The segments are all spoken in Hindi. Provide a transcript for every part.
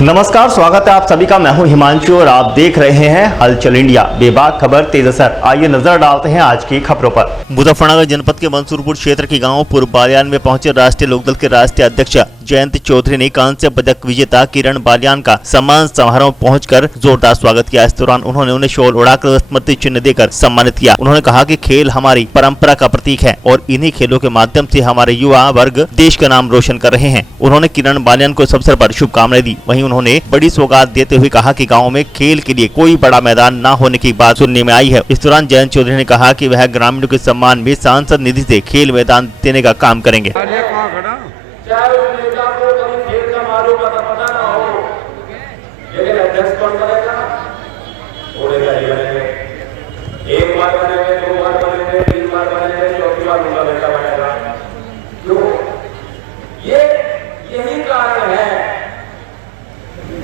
नमस्कार, स्वागत है आप सभी का। मैं हूं हिमांशु और आप देख रहे हैं हलचल इंडिया। बेबाक खबर तेज असर। आइए नजर डालते हैं आज की खबरों पर। मुजफ्फरनगर जनपद के मंसूरपुर क्षेत्र के गांव पूर्व बालियान में पहुंचे राष्ट्रीय लोकदल के राष्ट्रीय अध्यक्ष जयंत चौधरी ने कांस्य पदक विजेता किरण बालियान का सम्मान समारोह पहुंचकर जोरदार स्वागत किया। इस दौरान उन्होंने उन्हें शॉल उड़ाकर स्मृति चिन्ह देकर सम्मानित किया। उन्होंने कहा कि खेल हमारी परंपरा का प्रतीक है और इन्हीं खेलों के माध्यम से हमारे युवा वर्ग देश का नाम रोशन कर रहे हैं। उन्होंने किरण बालियान को इस अवसर पर शुभकामनाएं दी। वहीं उन्होंने बड़ी सौगात देते हुए कहा कि गांव में खेल के लिए कोई बड़ा मैदान न होने की बात सुनने में आई है। इस दौरान जयंत चौधरी ने कहा कि वह ग्रामीणों के सम्मान में सांसद निधि से खेल मैदान देने का काम करेंगे। एक बार बनेंगे, दो बार बनेंगे, तीन बार बनेंगे, चौथी बार उनका बेटा बनेगा। क्यों? यही कारण है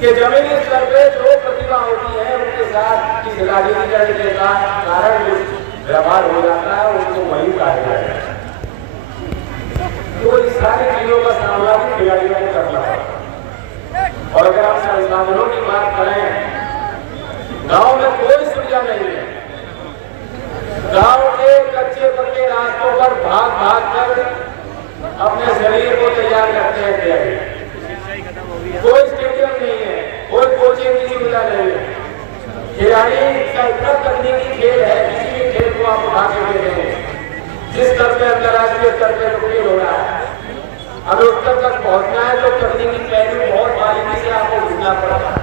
कि जमीनी स्तर पे जो प्रतिभा होती है उनके साथ इस राजनीतिकरण के कारण व्यवहार हो जाता है, उसको वही कहा जाता है। तो इस सारी चीजों का सामना भी खिलाड़ियों को करना है। और अगर आप संसाधनों की बात करें, गांव में कोई सुविधा नहीं है। गांव के कच्चे पक्के रास्तों पर भाग भाग कर अपने शरीर को तैयार करते हैं खिलाड़ी। कोई स्टेडियम नहीं है, कोई कोचिंग की सुविधा नहीं है। खिलाड़ी का इतना तकनीकी खेल है, किसी भी खेल को आप उठा के देखें, जिस स्तर पे अंतर्राष्ट्रीय स्तर पे खेल हो रहा है, अगर उस स्तर तक पहुंचना है तो तकनीकी पहलू बहुत बारीकी से आपको घुसना पड़ता है।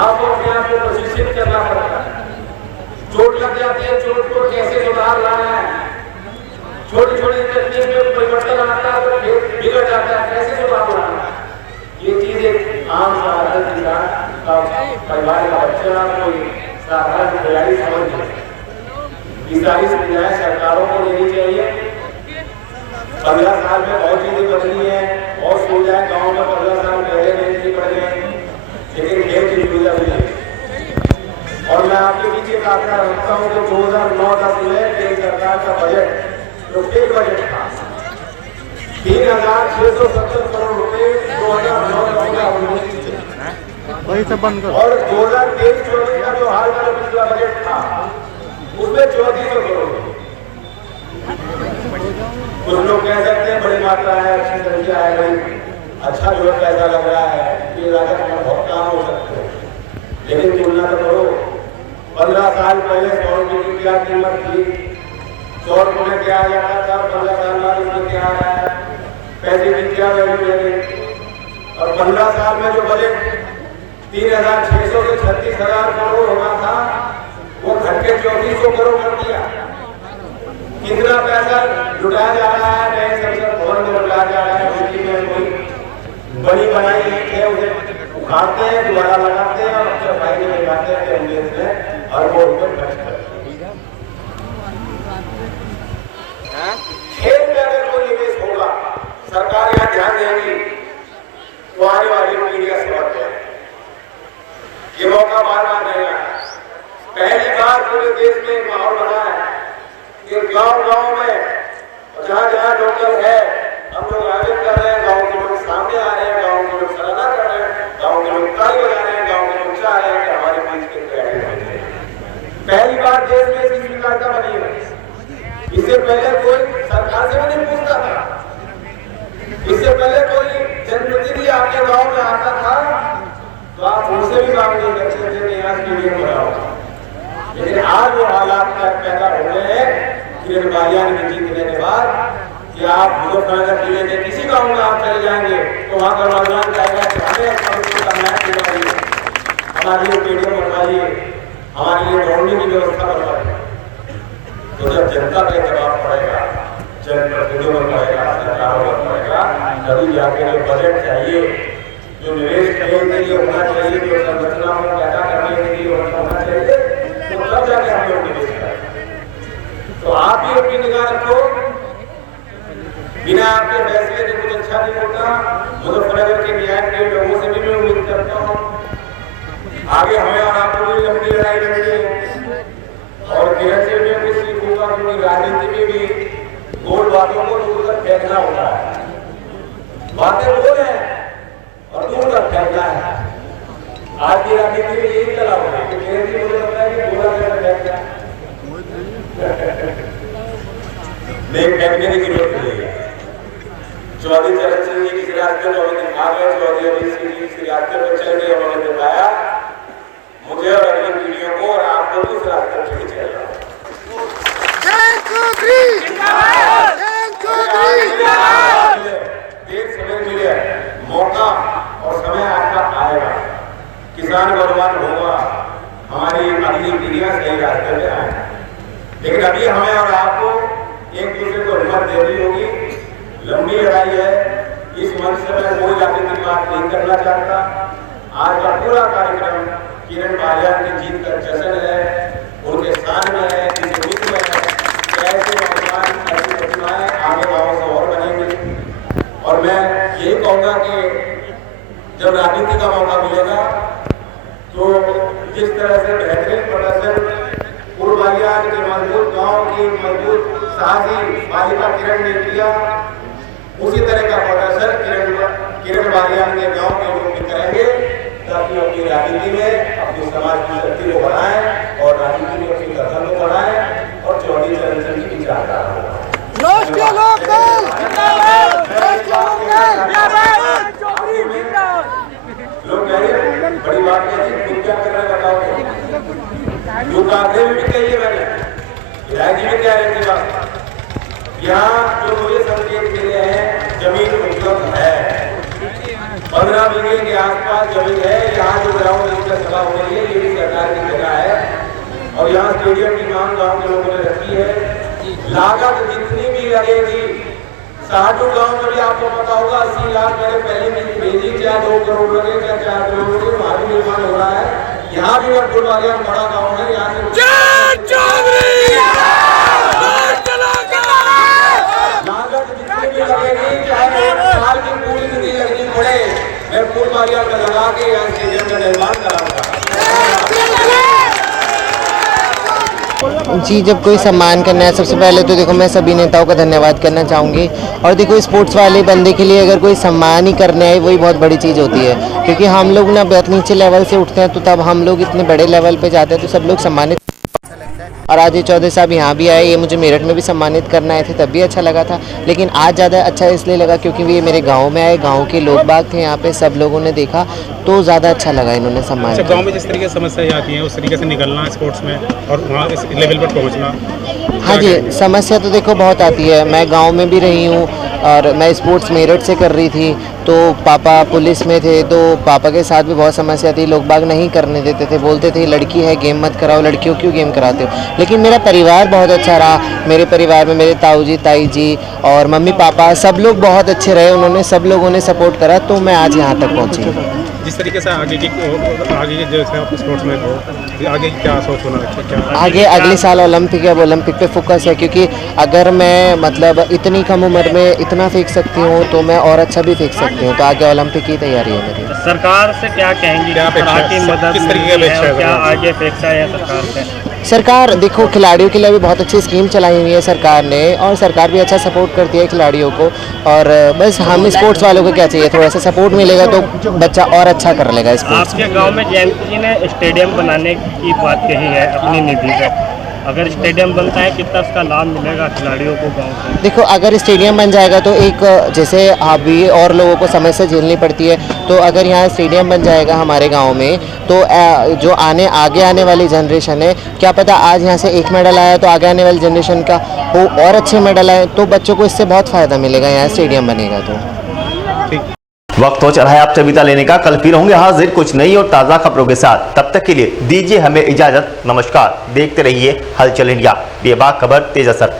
आपको अपने आप को प्रशिक्षित करना पड़ता है। चोट लग जाती है, चोट को कैसे सुधार लाना है, छोटी छोटी तकनीक में परिवर्तन आता है तो खेल बिगड़ जाता है, कैसे सुधार लाना है। ये चीज एक आम साधारण किसान का परिवार का बच्चा कोई साधारण खिलाड़ी समझ नहीं। ये सारी सुविधाएं सरकारों को देनी चाहिए। 15 साल में बहुत चीजें बदली है, बहुत सुविधाएं गाँव में 15 साल पहले नहीं पड़ गई, लेकिन खेल की सुविधा भी है। और मैं आपके पीछे प्रार्थना रखता हूँ कि 2009-10 में केंद्र सरकार का बजट जो खेल बजट था 3,670 करोड़ रुपए 2009-10 और 2023-24 का जो हाल का पिछला बजट था उसमें 3400 करोड़। कुछ लोग कह सकते हैं बड़ी मात्रा है, अच्छी संख्या है, भाई अच्छा जो है पैसा लग रहा है, ये लागत में बहुत काम हो सकते हैं, लेकिन तुलना तो करो। 15 साल पहले 100 रुपये की क्या कीमत थी, 100 रुपये में क्या आ जाता था, 15 साल बाद उसमें क्या आ रहा है, पैसे की क्या वैल्यू है। और 15 साल में जो बजट 3,600 से 36,000 करोड़ होना था वो घट के 3400 करोड़ कर दिया। कितना पैसा लुटाया जा रहा है, नए संसद भवन में लुटाया जा रहा है, उसी में कोई बनी बनाई है उसे उखाड़ते हैं, दोबारा लगाते हैं और सफाई में लगाते हैं, एम्बुलेंस में अरबों रुपए खर्च करते हैं। खेल में अगर कोई निवेश होगा, सरकार यहाँ ध्यान देगी तो आने वाली पीढ़ी का समर्थ है। ये मौका बार बार नहीं आया। पहली बार पूरे देश में माहौल बना है कि गांव-गांव में जहां-जहां लोकल है हम लोग आयोजन कर रहे हैं, गांव के लोग सामने आ रहे हैं, गांव के लोग सराहना कर रहे हैं, गांव के लोग ताली बजा रहे हैं, गांव के लोग चाह रहे हैं कि हमारे बीच के खिलाड़ी बने। पहली बार देश में इसकी स्वीकारता बनी है। इससे पहले कोई सरकार से भी नहीं पूछता था, इससे पहले कोई जनप्रतिनिधि आपके गांव में आता था तो आप उनसे भी बात नहीं करते थे कि यहाँ स्टेडियम बनाओ। लेकिन आज वो हालात पैदा हो गए हैं किरण बालियान के जीतने के बाद कि आप मुजफ्फरनगर जिले के किसी गांव में आप चले जाएंगे तो वहां का नौजवान जाएगा कि हमें हमारे लिए स्टेडियम बनवाइए, हमारे लिए दौड़ने की व्यवस्था बनवाइए। तो जब जनता पे दबाव पड़ेगा, जनप्रतिनिधियों पर पड़ेगा, सरकारों पर पड़ेगा, तभी जाके जो बजट चाहिए, जो निवेश खेल के लिए होना चाहिए, जो संरचना को पैदा करने के लिए होना चाहिए, तो तब जाके हम लोग निवेश करें। तो आप भी अपनी निगाह रखो, बिना आपके फैसले के कुछ अच्छा नहीं होता। मुजफ्फरनगर के न्याय के लोगों से भी मैं उम्मीद करता हूँ आगे हमें और आपको भी लंबी लड़ाई लड़नी है और किरण से भी कुछ सीखूंगा, क्योंकि राजनीति में भी बोल बातों को दूर तक फेंकना होता है। बातें बोल है और दूर तक फेंकना है। आज की राजनीति में यही चला हुआ है कि मेरे जी मुझे लगता है कि गोला करके बैठ गया नहीं बैठने की जरूरत नहीं है। चौधरी चरण सिंह जी किस रास्ते में हमें दिखा गए, चौधरी अजीत सिंह जी किस रास्ते पर चल गए उन्होंने दिखाया मुझे और अगली पीढ़ियों को, और आपको भी इस रास्ते पर ही चल रहा है। देर समय मिले, मौका और समय आपका आएगा, किसान बलवान होगा, हमारी अगली पीढ़ियां सही रास्ते पे आएंगी। लेकिन अभी हमें और आपको एक दूसरे को हिम्मत देनी होगी। लंबी लड़ाई है, इस मंच से मैं कोई राजनीतिक बात नहीं करना चाहता। आज का पूरा कार्यक्रम किरण बालियान की जीत का जश्न है, उनके स्थान में है, इस उम्मीद में है कैसे नौजवान ऐसी प्रतिभाएं आगे गाँव से और बनेंगी। और मैं यही कहूँगा कि जब राजनीति का मौका मिलेगा तो जिस तरह से बेहतरीन प्रदर्शन पूर्व बालियान के मजबूत गाँव की मजबूत साहसी बालिका किरण ने किया, उसी तरह का प्रदर्शन किरण बालियान के गांव के लोग भी करेंगे, ताकि अपनी राजनीति में अपनी समाज की शक्ति को बढ़ाएं और राजनीति में अपनी दखल को बढ़ाएं और चौधरी चरण सिंह की विचारधारा को। लोग कह रहे बड़ी बात है, तुम क्या कर रहे बताओ, जो कागजे में भी कहिए मैंने विधायक जी में क्या रहती बात। यहाँ जो मुझे संकेत मिले हैं जमीन उपलब्ध है, 15 बीघे के आसपास जमीन है। यहाँ जो ग्राउंड जिसका सभा हो रही है ये भी सरकार की जगह है, और यहाँ स्टेडियम की मांग गाँव के लोगों ने रखी है। लागत जितनी भी लगेगी, साहटू गाँव में भी आपको पता होगा 80 लाख मैंने पहले मिली भेजी, चाहे 2 करोड़ लगे चाहे 4 करोड़ लगे, वहाँ भी निर्माण हो रहा है। यहाँ भी मैं फुलवालिया बड़ा गाँव है, यहाँ से साल की पूरी निधि लगनी पड़े, मैं फुलवालिया में लगा के यहाँ स्टेडियम का निर्माण कराऊंगा। जी, जब कोई सम्मान करना है, सबसे पहले तो देखो मैं सभी नेताओं का धन्यवाद करना चाहूँगी। और देखो स्पोर्ट्स वाले बंदे के लिए अगर कोई सम्मान ही करने आए वही बहुत बड़ी चीज़ होती है, क्योंकि हम लोग ना बहुत नीचे लेवल से उठते हैं, तो तब हम लोग इतने बड़े लेवल पे जाते हैं तो सब लोग सम्मानित। और आज ये चौधरी साहब यहाँ भी आए, ये मुझे मेरठ में भी सम्मानित करना आए थे, तब भी अच्छा लगा था। लेकिन आज ज़्यादा अच्छा इसलिए लगा क्योंकि ये मेरे गांव में आए, गांव के लोग बाग थे यहाँ पे, सब लोगों ने देखा तो ज़्यादा अच्छा लगा इन्होंने सम्मान। अच्छा, गांव में जिस तरीके से समस्याएं आती हैं उस तरीके से निकलना स्पोर्ट्स में और वहाँ इस लेवल पर पहुँचना। हाँ जी, समस्या तो देखो बहुत आती है। मैं गांव में भी रही हूँ और मैं स्पोर्ट्स मेरठ से कर रही थी, तो पापा पुलिस में थे, तो पापा के साथ भी बहुत समस्या थी। लोग बाग नहीं करने देते थे, बोलते थे लड़की है गेम मत कराओ, लड़कियों क्यों गेम कराते हो। लेकिन मेरा परिवार बहुत अच्छा रहा। मेरे परिवार में मेरे ताऊ जी, ताई जी और मम्मी पापा सब लोग बहुत अच्छे रहे, उन्होंने सब लोगों ने सपोर्ट करा, तो मैं आज यहाँ तक पहुँची। जिस तरीके से आगे की जो है स्पोर्ट्स में हो, आगे क्या सोच होना है क्या? आगे अगले साल ओलंपिक है, अब ओलंपिक पे फोकस है, क्योंकि अगर मैं मतलब इतनी कम उम्र में इतना फेंक सकती हूँ तो मैं और अच्छा भी फेंक सकती हूँ, तो आगे ओलंपिक की तैयारी है मेरी। सरकार से क्या कहेंगी, क्या अपेक्षा है? की मदद किस तरीके की अपेक्षा है? क्या आगे अपेक्षा है सरकार से? सरकार देखो खिलाड़ियों के लिए भी बहुत अच्छी स्कीम चलाई हुई है सरकार ने, और सरकार भी अच्छा सपोर्ट करती है खिलाड़ियों को। और बस हम स्पोर्ट्स वालों को क्या चाहिए, थोड़ा सा सपोर्ट मिलेगा तो बच्चा और अच्छा कर लेगा स्पोर्ट्स। आपके गांव में जयंती जी ने स्टेडियम बनाने की बात कही है अपनी निधि से, अगर स्टेडियम बनता है कितना उसका लाभ मिलेगा खिलाड़ियों को गांव से? देखो अगर स्टेडियम बन जाएगा तो एक जैसे अभी और लोगों को समस्या झेलनी पड़ती है, तो अगर यहाँ स्टेडियम बन जाएगा हमारे गांव में तो जो आगे आने वाली जनरेशन है, क्या पता आज यहाँ से 1 मेडल आया तो आगे आने वाली जनरेशन का वो और अच्छे मेडल आए, तो बच्चों को इससे बहुत फ़ायदा मिलेगा यहाँ स्टेडियम बनेगा तो। वक्त हो चला है आपसे विदा लेने का। कल फिर होंगे हाजिर कुछ नई और ताज़ा खबरों के साथ। तब तक के लिए दीजिए हमें इजाज़त। नमस्कार। देखते रहिए हलचल इंडिया, बेबाक खबर तेज असर।